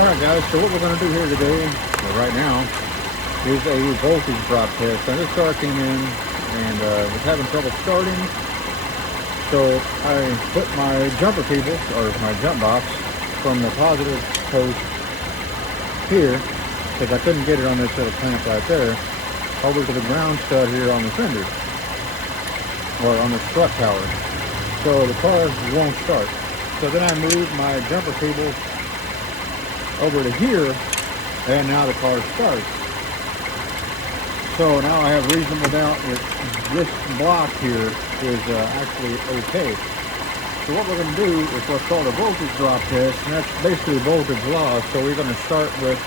Alright guys, so what we're going to do here today, or right now, is a voltage drop test. Now this car came in and was having trouble starting, so I put my jumper cable, or my jump box, from the positive post here, because I couldn't get it on this little clamp right there, over to the ground stud here on the fender, or on the strut tower. So the car won't start. So then I moved my jumper cable over to here, and now the car starts. So now I have reasonable doubt that this block here is actually okay. So what we're going to do is what's called a voltage drop test, and that's basically voltage loss. So we're going to start with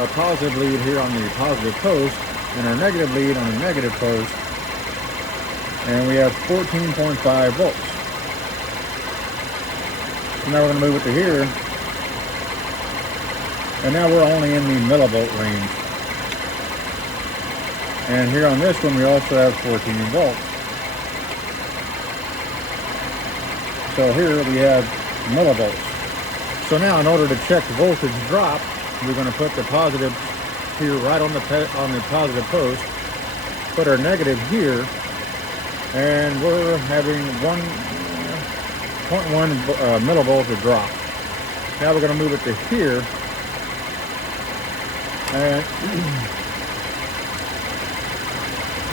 our positive lead here on the positive post, and our negative lead on the negative post, and we have 14.5 volts. So now we're going to move it to here. And now we're only in the millivolt range. And here on this one, we also have 14 volts. So here we have millivolts. So now in order to check the voltage drop, we're going to put the positive here right on the positive post, put our negative here, and we're having 1.1 millivolts of drop. Now we're going to move it to here. And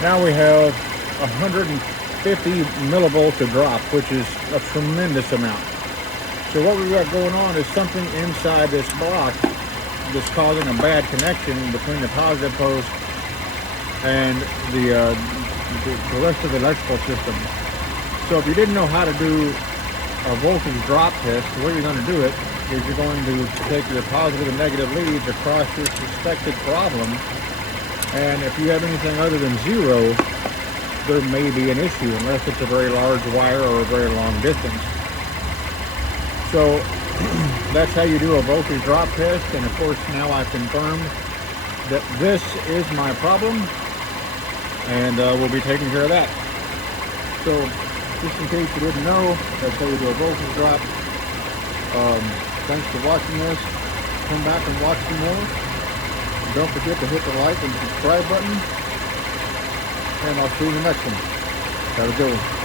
now we have 150 millivolts of drop, which is a tremendous amount. So what we've got going on is something inside this block that's causing a bad connection between the positive post and the rest of the electrical system. So if you didn't know how to do a voltage drop test, the way you're going to do it is you're going to take your positive and negative leads across your suspected problem, and if you have anything other than zero, there may be an issue unless it's a very large wire or a very long distance. So that's how you do a voltage drop test, and of course now I've confirmed that this is my problem, and we'll be taking care of that. So just in case you didn't know, that's how you do a voltage drop. Thanks for watching this. Come back and watch some more. Don't forget to hit the like and subscribe button. And I'll see you in the next one. Have a good one.